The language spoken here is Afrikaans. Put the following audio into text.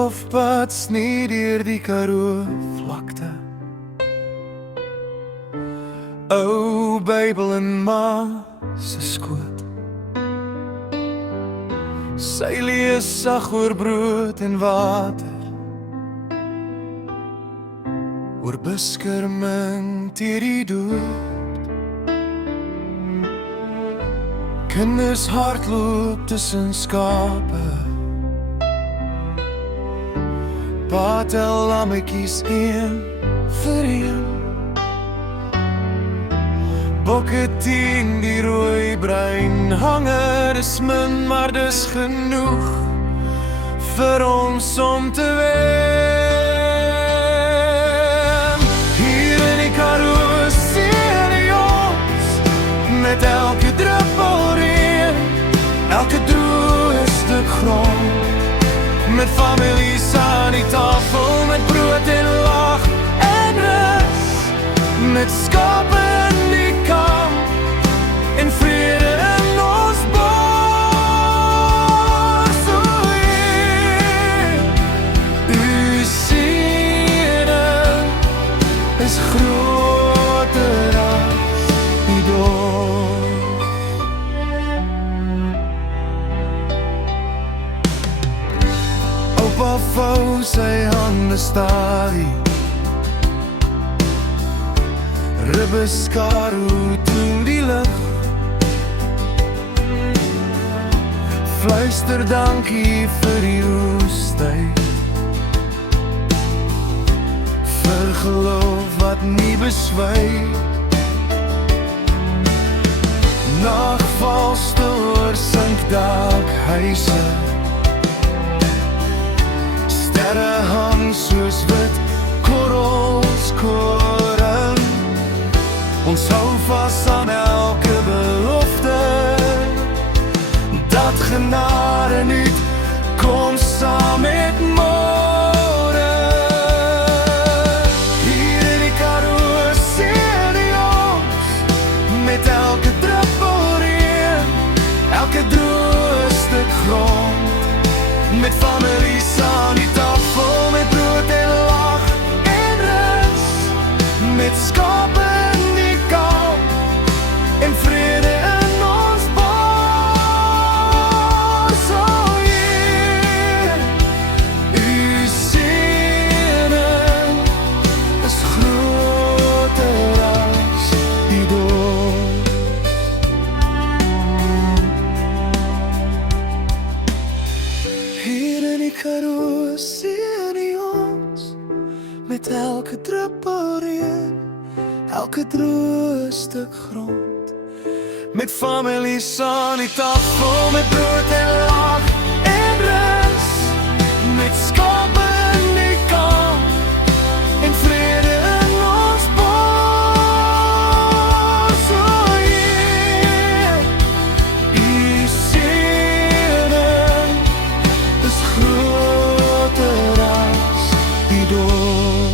Gelofpad sny deur die Karoo vlakte. O Bybel in ma se skoot. Sy lees sag oor brood en water, oor beskerming teen die dood. Kinders hardloop tussen skape, pa tel lammetjies een vir een. Bokke teen die rooi bruin hange, dis min maar dis genoeg vir ons om te wen. Hier in die Karoo sien die ons met elke druppel reën, elke droë stuk grond, met families aan die tafel, met brood en lag en rus, met skape in die kamp en vrede in ons bors. O Heer, u seëning is groter as die dors. Oupa vou sy hande stadig, ribbe skaroe toe die lug, fluister dankie vir die woestyn, vir geloof wat nie beswyk. Nagval stoor sink dakhuise, sterre hang soos wit korrels koring. Ons hou vas aan elke belofte, dat genade niet kom saam met môre. Hier in die Karoo sien die ons met elke druppel reën, elke droë stuk grond, met families aan die tafel, met brood en lag en rus, met skape in die kamp en vrede in ons bors. O Heer, u seëning is groter as die dors. Hier in die Karoo sien die ons met elke druppel reën, elke droë stuk grond, met families aan die tafel, met brood en lag en rus, met skape in die kamp en vrede in ons bors. O Heer, u seëning is groter as die dors.